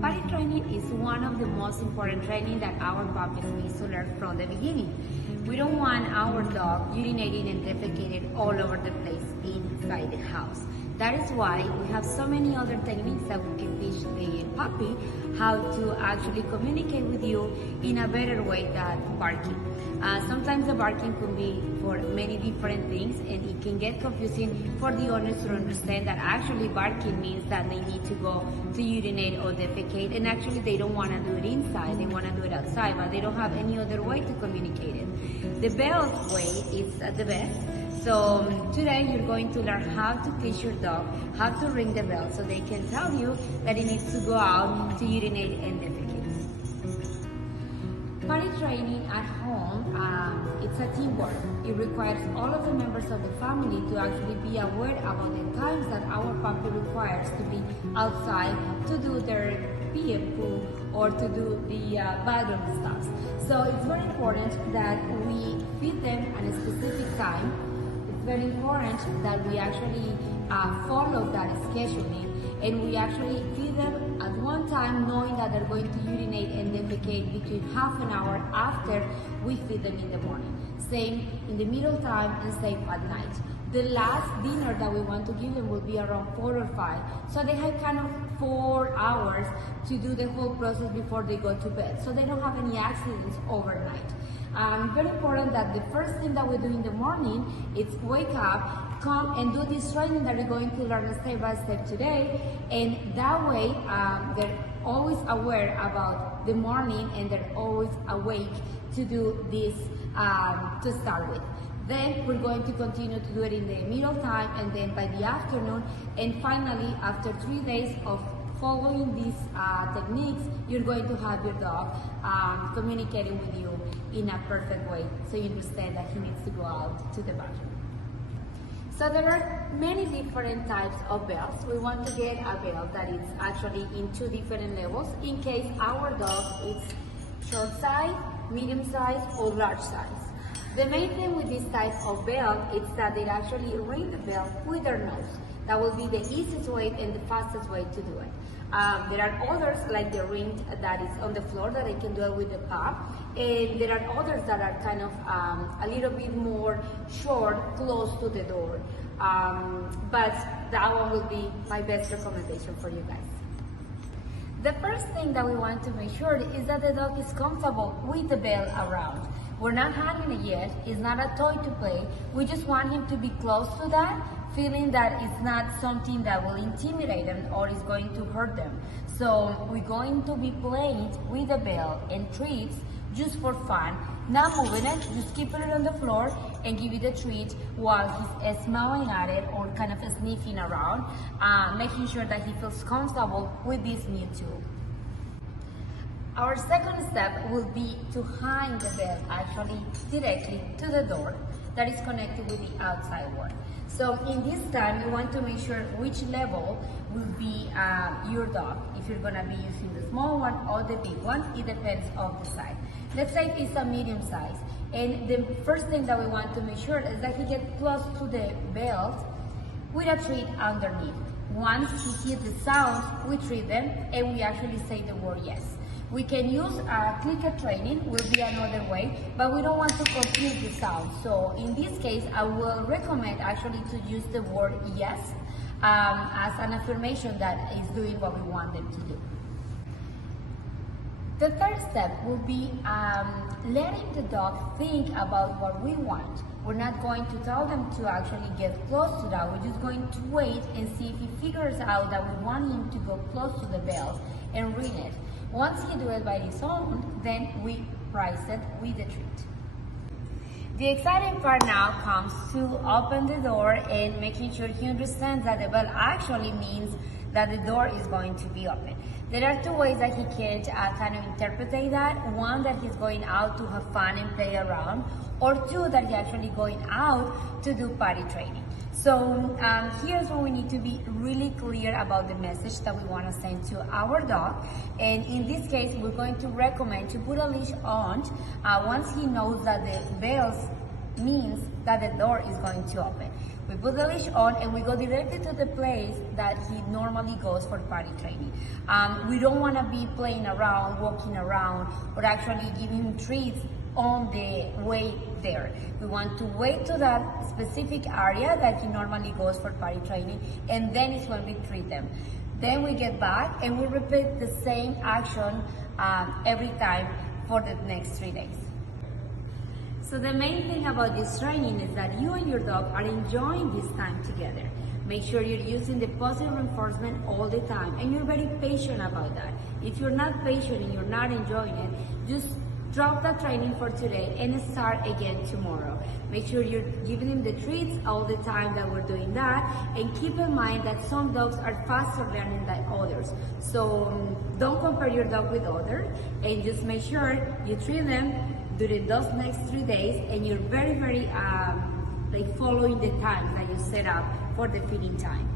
Potty training is one of the most important training that our puppies need to learn from the beginning. We don't want our dog urinating and defecating all over the place inside the house. That is why we have so many other techniques that we can teach the puppy how to actually communicate with you in a better way than barking. Sometimes the barking can be for many different things, and it can get confusing for the owners to understand that actually barking means that they need to go to urinate or defecate, and actually they don't want to do it inside, they want to do it outside, but they don't have any other way to communicate it. The bell way is the best. So today you're going to learn how to teach your dog how to ring the bell so they can tell you that it needs to go out to urinate and defecate. Potty training at home, it's a teamwork. It requires all of the members of the family to actually be aware about the times that our puppy requires to be outside to do their pee and poo or to do the bathroom stuff. So it's very important that we feed them at a specific time. It's very important that we actually follow that scheduling, and we actually feed them at one time knowing that they're going to urinate and defecate between half an hour after we feed them in the morning. Same in the middle time and same at night. The last dinner that we want to give them will be around 4 or 5. So they have kind of 4 hours to do the whole process before they go to bed. So they don't have any accidents overnight. Very important that the first thing that we do in the morning is wake up, come and do this training that we're going to learn step by step today, and that way they're always aware about the morning and they're always awake to do this to start with. Then we're going to continue to do it in the middle time and then by the afternoon, and finally after 3 days of following these techniques, you're going to have your dog communicating with you in a perfect way, so you understand that he needs to go out to the bathroom. So there are many different types of bells. We want to get a bell that is actually in 2 different levels in case our dog is short size, medium size, or large size. The main thing with this type of bell is that they actually ring the bell with their nose. That will be the easiest way and the fastest way to do it. There are others like the ring that is on the floor that I can do it with the paw, and there are others that are kind of a little bit more short, close to the door. But that one will be my best recommendation for you guys. The first thing that we want to make sure is that the dog is comfortable with the bell around. We're not handling it yet, it's not a toy to play, we just want him to be close to that, feeling that it's not something that will intimidate them or is going to hurt them. So we're going to be playing with the bell and treats just for fun, not moving it, just keeping it on the floor and give it a treat while he's smelling at it or kind of sniffing around, making sure that he feels comfortable with this new tool. Our second step will be to hang the bell actually directly to the door that is connected with the outside one. So in this time, you want to make sure which level will be your dog. If you're gonna be using the small one or the big one, it depends on the size. Let's say it's a medium size, and the first thing that we want to make sure is that he gets close to the belt with a treat underneath. Once he hears the sound, we treat them and we actually say the word yes. We can use clicker training, will be another way, but we don't want to confuse the sound. So in this case, I will recommend actually to use the word yes as an affirmation that is doing what we want them to do. The third step will be letting the dog think about what we want. We're not going to tell them to actually get close to that. We're just going to wait and see if he figures out that we want him to go close to the bell and ring it. Once he does it by his own, then we price it with the treat. The exciting part now comes to open the door and making sure he understands that the bell actually means that the door is going to be open. There are 2 ways that he can kind of interpret that. One, that he's going out to have fun and play around, or 2, that he's actually going out to do potty training. So here's where we need to be really clear about the message that we want to send to our dog. And in this case, we're going to recommend to put a leash on once he knows that the bell means that the door is going to open. We put the leash on and we go directly to the place that he normally goes for potty training. We don't want to be playing around, walking around, or actually giving him treats on the way there. We want to wait to that specific area that he normally goes for potty training, and then is when we treat them. Then we get back and we repeat the same action every time for the next 3 days. So the main thing about this training is that you and your dog are enjoying this time together. Make sure you're using the positive reinforcement all the time, and you're very patient about that. If you're not patient and you're not enjoying it, just drop that training for today and start again tomorrow. Make sure you're giving him the treats all the time that we're doing that, and keep in mind that some dogs are faster learning than others. So don't compare your dog with others, and just make sure you treat them during those next 3 days, and you're very, very like following the time that you set up for the feeding time.